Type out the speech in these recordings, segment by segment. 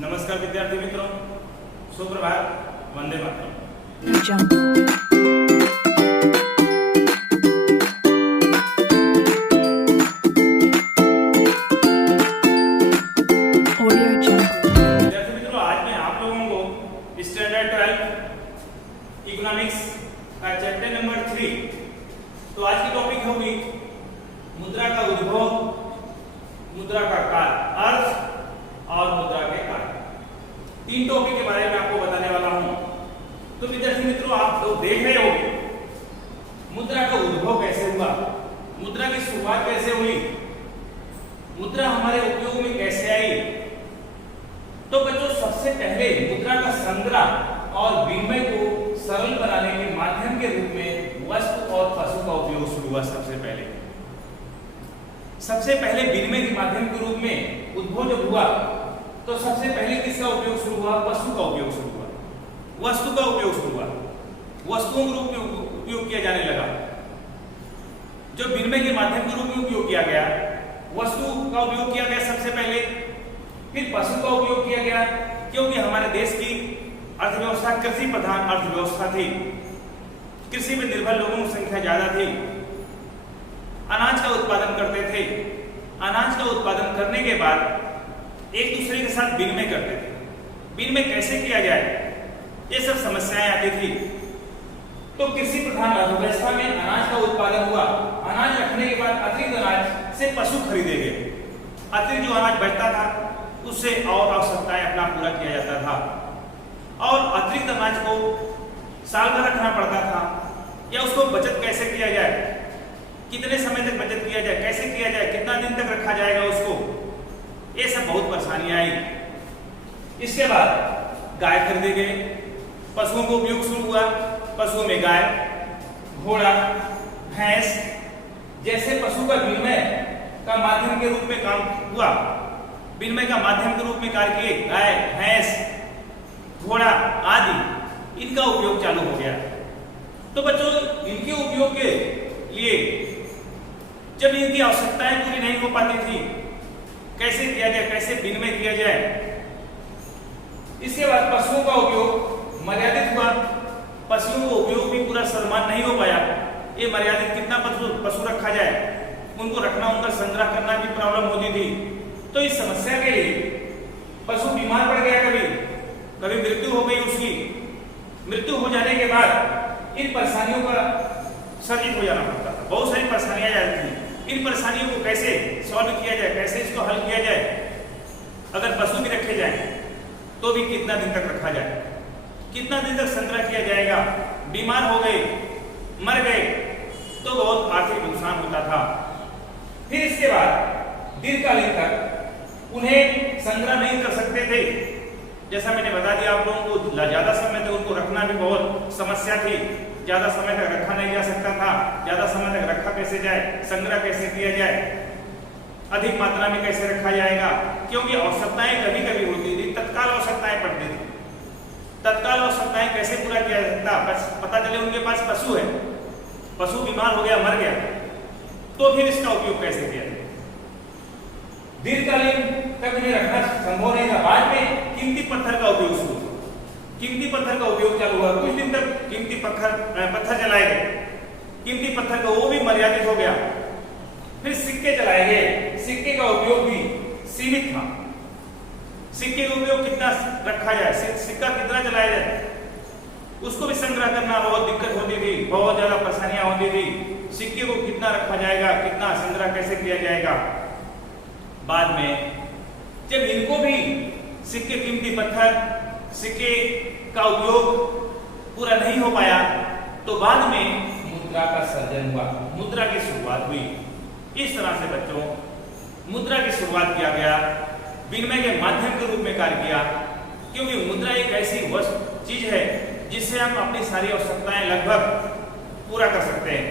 नमस्कार विद्यार्थी मित्रों, सुप्रभात, वंदे मातरम। विद्यार्थी मित्रों, आज मैं आप लोगों को स्टैंडर्ड 12 इकोनॉमिक्स का चैप्टर नंबर 3, तो आज की टॉपिक होगी मुद्रा का उद्भव, मुद्रा का काल, अर्थ और मुद्रा के काल। 3 टॉपिक के बारे में आपको बताने वाला हूं। तो विद्यार्थी मित्रों, आप लोग देख रहे हो मुद्रा का उद्भव कैसे हुआ, मुद्रा की शुरुआत कैसे हुई, मुद्रा हमारे उपयोग में कैसे आई। तो बच्चों, सबसे पहले मुद्रा का संग्रह और विनिमय को सरल बनाने के माध्यम के रूप में वस्तु और पशु का उपयोग शुरू हुआ। सबसे पहले विनिमय के माध्यम के रूप में उद्भव जब हुआ तो सबसे पहले किसका उपयोग शुरू हुआ? पशु का उपयोग शुरू हुआ, वस्तु का उपयोग शुरू हुआ, वस्तुओं के रूप में उपयोग किया जाने लगा। जो विनिमय के माध्यम के रूप में उपयोग किया गया, वस्तु का उपयोग किया गया सबसे पहले, फिर पशु का उपयोग किया गया, क्योंकि हमारे देश की अर्थव्यवस्था कृषि प्रधान अर्थव्यवस्था थी। कृषि में निर्भर लोगों की संख्या ज्यादा थी। अनाज का उत्पादन करते थे। अनाज का उत्पादन करने के बाद एक दूसरे के साथ विनिमय करते थे। विनिमय कैसे किया जाए, ये सब समस्याएं आती थी। तो कृषि प्रधान अर्थव्यवस्था में अनाज का उत्पादन हुआ। अनाज रखने के बाद अतिरिक्त अनाज से पशु खरीदे गए। अतिरिक्त जो अनाज बचता था उससे और आवश्यकताएं अपना पूरा किया जाता था। और अतिरिक्त अनाज को साल भर रखना पड़ता था, या उसको बचत कैसे किया जाए, कितने समय तक बचत किया जाए, कैसे किया जाए, कितना दिन तक रखा जाएगा उसको, ये सब बहुत परेशानियां आई। इसके बाद गाय खरीदे गए, पशुओं को उपयोग शुरू हुआ। पशुओं में गाय, घोड़ा, भैंस जैसे पशु का विनिमय का माध्यम के रूप में काम हुआ। विनिमय का माध्यम के रूप में कार्य किए गाय, भैंस, घोड़ा आदि, इनका उपयोग चालू हो गया। तो बच्चों, इनके उपयोग के लिए जब इनकी आवश्यकताएं पूरी नहीं हो पाती थी, कैसे किया जाए, कैसे विनिमय किया जाए। इसके बाद पशुओं का उपयोग मर्यादित हुआ। पशुओं का उपयोग भी पूरा समान नहीं हो पाया। ये मर्यादित कितना पशु रखा जाए, उनको रखना, उनका संग्रह करना भी प्रॉब्लम होती थी। तो इस समस्या के लिए पशु बीमार पड़ गया, कभी मृत्यु हो गई उसकी। मृत्यु हो जाने के बाद इन परेशानियों का सर्जित हो जाना पड़ता था। बहुत सारी परेशानियां आ जाती थी। इन परेशानियों को कैसे सॉल्व किया जाए, कैसे इसको हल किया जाए। अगर पशु भी रखे जाए तो भी कितना दिन तक रखा जाए, कितना दिन तक संग्रह किया जाएगा। बीमार हो गए, मर गए तो बहुत आर्थिक नुकसान होता था। फिर इसके बाद दीर्घकालीन तक उन्हें संग्रह नहीं कर सकते थे। जैसा मैंने बता दिया आप लोगों को, ज्यादा समय तक उनको रखना भी बहुत समस्या थी। ज्यादा समय तक रखा नहीं जा सकता था। ज्यादा समय तक रखा कैसे जाए, संग्रह कैसे किया जाए, अधिक मात्रा में कैसे रखा जाएगा, क्योंकि आवश्यकताएं कभी कभी होती थी, तत्काल आवश्यकताएं पड़ती थी। तत्काल आवश्यकताएं कैसे पूरा किया जा सकता? पता चले उनके पास पशु है, पशु बीमार हो गया, मर गया, तो फिर इसका उपयोग कैसे किया जाए? दीर्घकालीन तक उन्हें रखना संभव नहीं था। बाद में कीमती पत्थर का उपयोग शुरू हुआ। कीमती पत्थर का उपयोग चालू हुआ। कुछ दिन तक कीमती पत्थर जलाए गए। कीमती पत्थर का वो भी मर्यादित हो गया। फिर सिक्के चलाए गए। सिक्के का उपयोग भी सीमित था। सिक्के का उपयोग कितना रखा जाए, सिक्का कितना चलाया जाए, उसको भी संग्रह करना बहुत दिक्कत होती थी, बहुत ज्यादा परेशानियां होती थी। सिक्के को कितना रखा जाएगा, कितना संग्रह कैसे किया जाएगा। बाद में जब इनको भी सिक्के, कीमती पत्थर, सिक्के का उपयोग पूरा नहीं हो पाया, तो बाद में मुद्रा का सर्जन हुआ, मुद्रा की शुरुआत हुई। इस तरह से बच्चों, मुद्रा की शुरुआत किया गया, विनिमय के माध्यम के रूप में कार्य किया। क्योंकि मुद्रा एक ऐसी चीज है जिससे हम अपनी सारी आवश्यकताएं लगभग पूरा कर सकते हैं,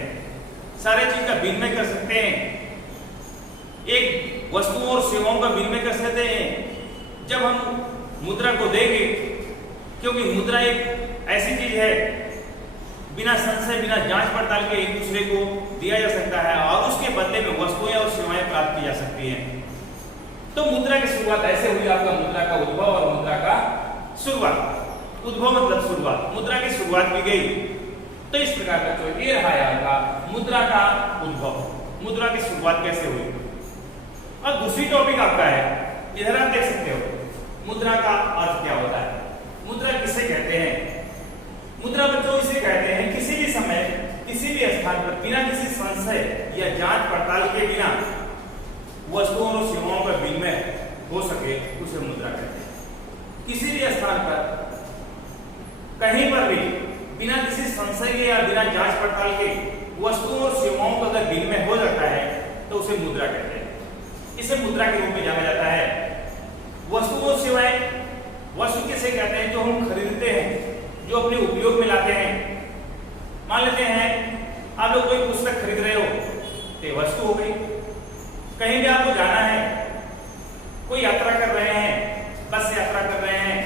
सारे चीज का विनिमय कर सकते हैं, एक वस्तुओं और सेवाओं का विनिमय कर सकते हैं जब हम मुद्रा को देंगे। क्योंकि मुद्रा एक ऐसी चीज है, बिना संशय, बिना जांच पड़ताल के एक दूसरे को दिया जा सकता है और उसके बदले में वस्तुएं और सेवाएं प्राप्त की जा सकती हैं। तो मुद्रा की शुरुआत ऐसे हुई, आपका मुद्रा का उद्भव और शुरुआत, उद्भव मतलब शुरुआत, मुद्रा की शुरुआत की गई। तो इस प्रकार का जो ये रहा है आपका मुद्रा का उद्भव, मुद्रा की शुरुआत कैसे हुई। और दूसरी टॉपिक आपका है, इधर आप देख सकते हो मुद्रा का अर्थ क्या होता है। मुद्रा किसे कहते हैं? मुद्रा बच्चों इसे कहते हैं किसी भी समय किसी भी स्थान पर बिना किसी संशय या जांच पड़ताल के बिना वस्तुओं और सेवाओं का विनिमय हो सके उसे मुद्रा कहते हैं। किसी भी स्थान पर कहीं पर भी बिना किसी संशय या बिना जांच पड़ताल के वस्तुओं और सेवाओं का अगर विनिमय हो जाता है तो उसे मुद्रा कहते हैं। इसे मुद्रा के रूप में जाना जाता है। वस्तुओं और सेवाएं, वस्तु किसे कहते हैं? जो हम खरीदते हैं, जो अपने उपयोग में लाते हैं। मान लेते हैं आप लोग कोई पुस्तक खरीद रहे हो तो वस्तु हो गई। कहीं भी आपको जाना है, कोई यात्रा कर रहे हैं, बस से यात्रा कर रहे हैं,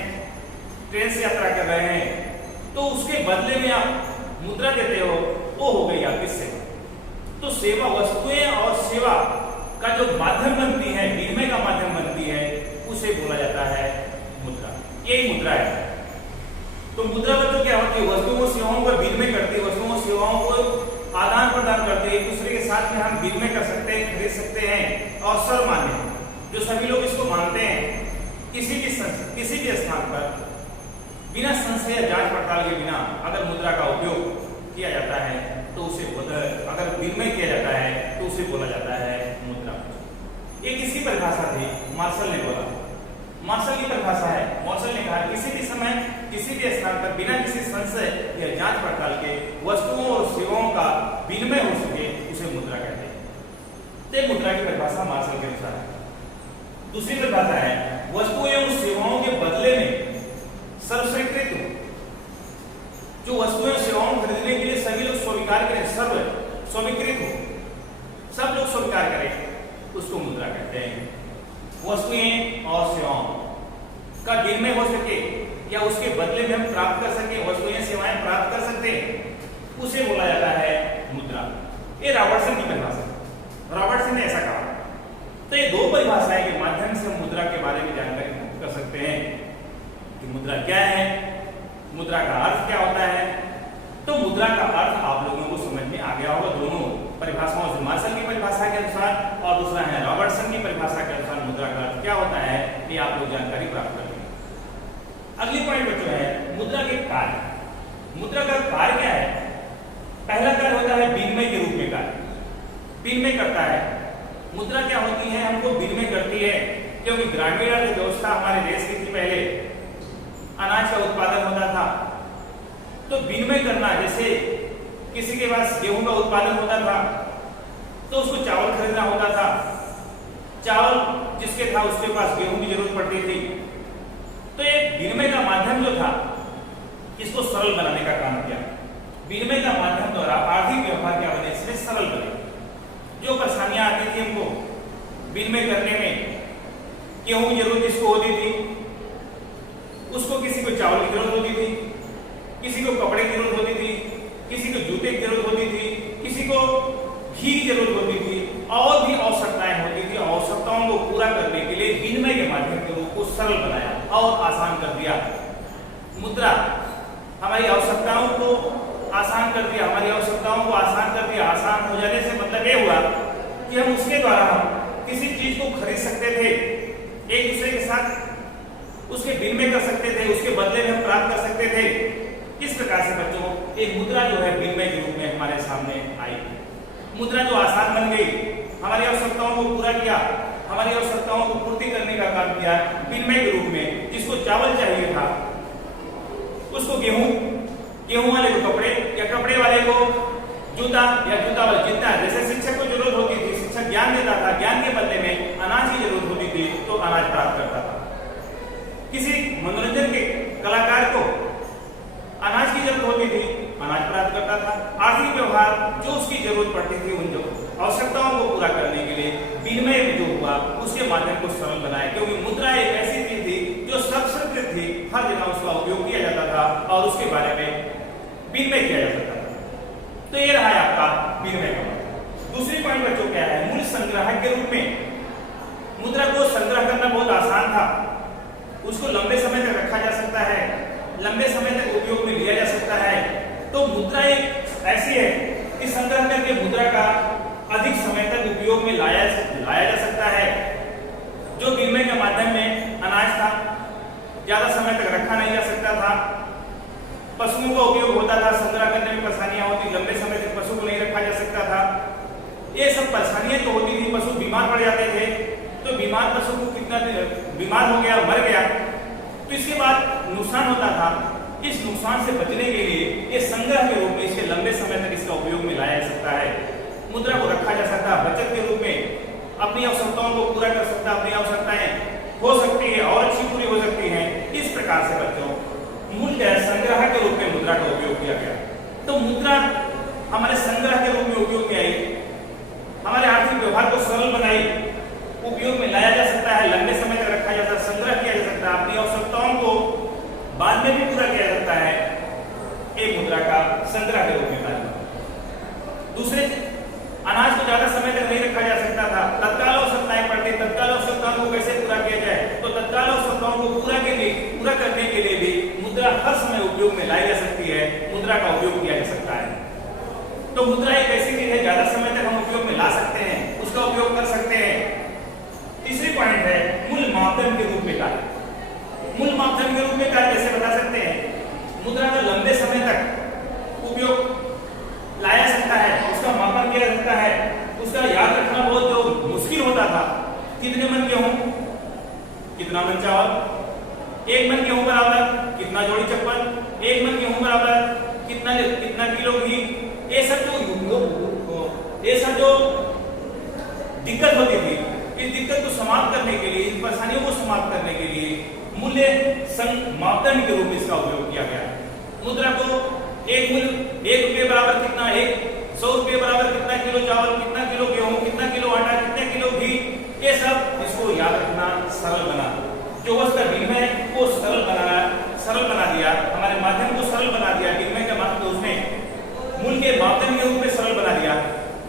ट्रेन से यात्रा कर रहे हैं, तो उसके बदले में आप मुद्रा देते हो, वो हो गई आपकी सेवा। तो सेवा, वस्तुएं और सेवा का जो माध्यम बनती है, विनिमय का माध्यम बनती है, उसे बोला जाता है मुद्रा। यही मुद्रा है। तो मुद्रा बच्चों क्या होती है? वस्तुओं और सेवाओं का विनिमय करती है, वस्तुओं और सेवाओं को आदान प्रदान करते हैं, एक दूसरे के साथ में हम विनिमय कर सकते हैं, खरीद सकते हैं। और सर्वमान्य, जो सभी लोग इसको मानते हैं, किसी भी स्थान पर बिना संशय या जांच पड़ताल के बिना अगर मुद्रा का उपयोग किया जाता है तो उसे अगर विनिमय किया जाता है तो उसे बोला जाता है मुद्रा। एक इसकी परिभाषा थी, मार्शल ने बोला। मार्शल की परिभाषा है, मार्शल ने कहा किसी भी समय किसी भी स्थान पर बिना किसी संशय या जांच पड़ताल के वस्तुओं और सेवाओं का विनिमय हो सके उसे मुद्रा कहते हैं। तो मुद्रा की परिभाषा मार्शल के अनुसार है। दूसरी परिभाषा है वस्तुओं एवं सेवाओं के बदले में सर्वस्वीकृत हो। जो वस्तुएं सेवाओं खरीदने के लिए सभी लोग स्वीकार करें, स्वीकृत हो, सब लोग स्वीकार करें, उसको मुद्रा कहते हैं। वस्तुएं और सेवाओं का विनिमय हो सके या उसके बदले में हम प्राप्त कर सके, वस्तुएं सेवाएं प्राप्त कर सकते हैं, उसे बोला जाता है मुद्रा। ये रॉबर्टसन की परिभाषा है, रॉबर्टसन ने ऐसा कहा। तो ये दो परिभाषाएं के माध्यम से हम मुद्रा के बारे में जानकारी कर सकते हैं कि मुद्रा क्या है, मुद्रा का अर्थ क्या होता है। तो मुद्रा का अर्थ आप लोगों को समझ में आ गया होगा दोनों परिभाषाओं से, मार्शल की परिभाषा के अनुसार और दूसरा है रॉबर्टसन की परिभाषा के अनुसार मुद्रा का अर्थ क्या होता है, ये आप लोग जानकारी प्राप्त कर लेंगे। अगली पॉइंट बच्चों है मुद्रा के कार्य। मुद्रा का कार्य क्या है? पहला कार्य होता है विनिमय के रूप में कार्य, विनिमय करता है। मुद्रा क्या होती है? हमको विनिमय करती है, क्योंकि ग्रामीण अर्थव्यवस्था हमारे देश की थी, पहले अनाज का उत्पादन होता था, तो विनिमय करना, जैसे किसी के पास गेहूं का उत्पादन होता था तो उसको चावल खरीदना होता था, चावल जिसके था उसके पास गेहूं की जरूरत पड़ती थी। तो एक विनिमय का माध्यम जो था इसको सरल बनाने का काम किया। विनिमय का माध्यम द्वारा आर्थिक व्यवहार क्या बने, इसमें सरल बने। जो परेशानियां आती थी हमको विनिमय करने में, गेहूं की जरूरत जिसको होती थी उसको किसी को चावल की जरूरत होती थी, किसी को कपड़े की जरूरत होती थी, किसी को जूते की जरूरत होती थी, किसी को घी की जरूरत होती थी, और भी आवश्यकताएं होती थी। आवश्यकताओं को पूरा करने के लिए विनिमय के माध्यम के रूप को सरल बनाया और आसान कर दिया। मुद्रा हमारी आवश्यकताओं को आसान कर दिया, हमारी आवश्यकताओं को आसान कर दिया। आसान हो जाने से मतलब ये हुआ कि हम उसके द्वारा हम किसी चीज को खरीद सकते थे, एक दूसरे के साथ उसके विनिमय कर सकते थे, उसके बदले में हम प्राप्त कर सकते थे। इस प्रकार से बच्चों एक मुद्रा जो है विनिमय के रूप में हमारे सामने आई। मुद्रा जो आसान बन गई, हमारी आवश्यकताओं को पूरा किया, हमारी आवश्यकताओं को पूर्ति करने का काम किया विनिमय के रूप में। जिसको चावल चाहिए था उसको गेहूं, गेहूं वाले को कपड़े, या कपड़े वाले को जूता, या जूता वाले जितना, जैसे शिक्षक को जरूरत होती थी, शिक्षक ज्ञान देता था, ज्ञान के बदले में अनाज की जरूरत होती थी तो अनाज प्राप्त करता था। किसी मनोरंजन के कलाकार को अनाज की जरूरत होती थी, अनाज प्राप्त करता था। आर्थिक व्यवहार जो उसकी जरूरत पड़ती थी, उन जो आवश्यकताओं को पूरा करने के लिए विनिमय जो हुआ उसके माध्यम को सरल बनाया, क्योंकि मुद्रा एक ऐसी चीज थी जो सर्वस्वीकृत थी, हर जगह उसका उपयोग किया जाता था और उसके बारे में विनिमय किया जा सकता था। तो ये रहा है आपका विनिमय का। दूसरी पॉइंट बच्चों क्या है? मूल्य संग्राहक के रूप में। मुद्रा को संग्रह करना बहुत आसान था, उसको लंबे समय तक रखा जा सकता है, लंबे समय तक उपयोग में लिया जा सकता है। तो मुद्रा एक ऐसी है कि संग्रह करके मुद्रा का अधिक समय तक उपयोग में लाया जा सकता है। जो विनिमय के माध्यम में अनाज था, ज्यादा समय तक रखा नहीं जा सकता था, पशुओं का उपयोग होता था, संग्रह करने में परेशानियां होती, लंबे समय तक पशु को नहीं रखा जा सकता था। ये सब परेशानियां तो होती थी, पशु बीमार पड़ जाते थे, तो बीमार पशु को कितना बीमार हो गया, मर गया, तो इसके बाद नुकसान होता था। इस नुकसान से बचने के लिए ये संग्रह के रूप में इसके लंबे समय तक इसका उपयोग में लाया जा सकता है, मुद्रा को रखा जा सकता है, बचत के रूप में अपनी आवश्यकताओं को पूरा कर सकता है, अपनी आवश्यकताएं हो सकती है और अच्छी पूरी हो सकती है। इस प्रकार से बच्चों मूल्य संग्रह के रूप में मुद्रा का उपयोग किया गया। तो मुद्रा हमारे संग्रह के रूप में उपयोग में आई, हमारे आर्थिक व्यवहार को सरल बनाई, उपयोग में लाया जा सकता है, लंबे समय तक रखा जा सकता है, संग्रह किया जा सकता है, अपनी आवश्यकताओं को बाद में भी पूरा किया जा सकता है। एक मुद्रा का संग्रह के रूप में कार्य। दूसरे, अनाज को ज्यादा समय तक नहीं रखा जा सकता था, तत्काल आवश्यकताएं पड़ती, तत्काल आवश्यकताओं को कैसे पूरा किया जाए, तो तत्काल आवश्यकताओं को पूरा करने के लिए भी मुद्रा हर समय उपयोग में लाई जा सकती है, मुद्रा का उपयोग किया जा सकता है। तो मुद्रा एक ऐसी चीज है, ज्यादा समय तक हम उपयोग में ला सकते हैं, उसका उपयोग कर सकते हैं। तीसरी पॉइंट है मूल मापदंड के रूप में कार्य। मूल मापदंड के रूप में कार्य कैसे बता सकते हैं? मुद्रा का लंबे समय तक उपयोग लाया सकता है, उसका मापन किया जा सकता है, उसका याद रखना बहुत जो मुश्किल होता था। कितने मन गेहूं, कितना मन चावल, एक मन गेहूं बराबर कितना जोड़ी चप्पल, एक मन गेहूं बराबर कितना किलो घी, ये सब जो दिक्कत होती थी, इस दिक्कत को समाप्त करने के लिए, इन परेशानियों को समाप्त करने के लिए मूल्य मापदंड के रूप में इसका उपयोग किया गया। मुद्रा को एक मूल्य, 1 रुपये बराबर कितना, 100 रुपये बराबर कितना किलो चावल, कितना किलो गेहूं, कितना किलो आटा, कितने किलो घी, ये सब इसको याद रखना सरल बना। जो वस्तु विनिमय को सरल बना दिया, हमारे माध्यम को सरल बना दिया, विनिमय के माध्यम उसने मूल्य के मापदंड के रूप में सरल बना दिया।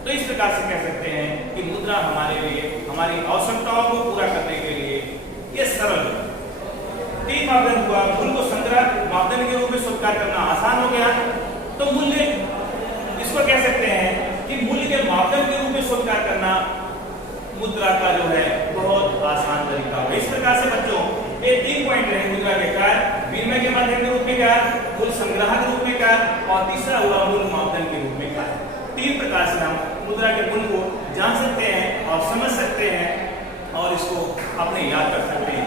तो इस प्रकार से कह सकते हैं कि मुद्रा हमारे लिए, हमारी आवश्यकताओं को पूरा करने के लिए ये सरल 3 मापदंड हुआ। मूल्य को संग्रह मापदंड के रूप में स्वीकार करना आसान हो गया। तो मूल्य, इसको कह सकते हैं कि मूल्य के मापदंड के रूप में स्वीकार करना मुद्रा का जो है बहुत आसान तरीका है। इस प्रकार से बच्चों ये 3 पॉइंट रहे मुद्रा के कार्य, विनिमय के माध्यम के रूप में कार्य, मूल्य संग्रह के रूप में कार्य, और तीसरा हुआ मूल्य मापदंड के रूप में कार्य। 3 प्रकार से हम मुद्रा के गुण को जान सकते हैं और समझ सकते हैं और इसको अपने याद कर सकते हैं।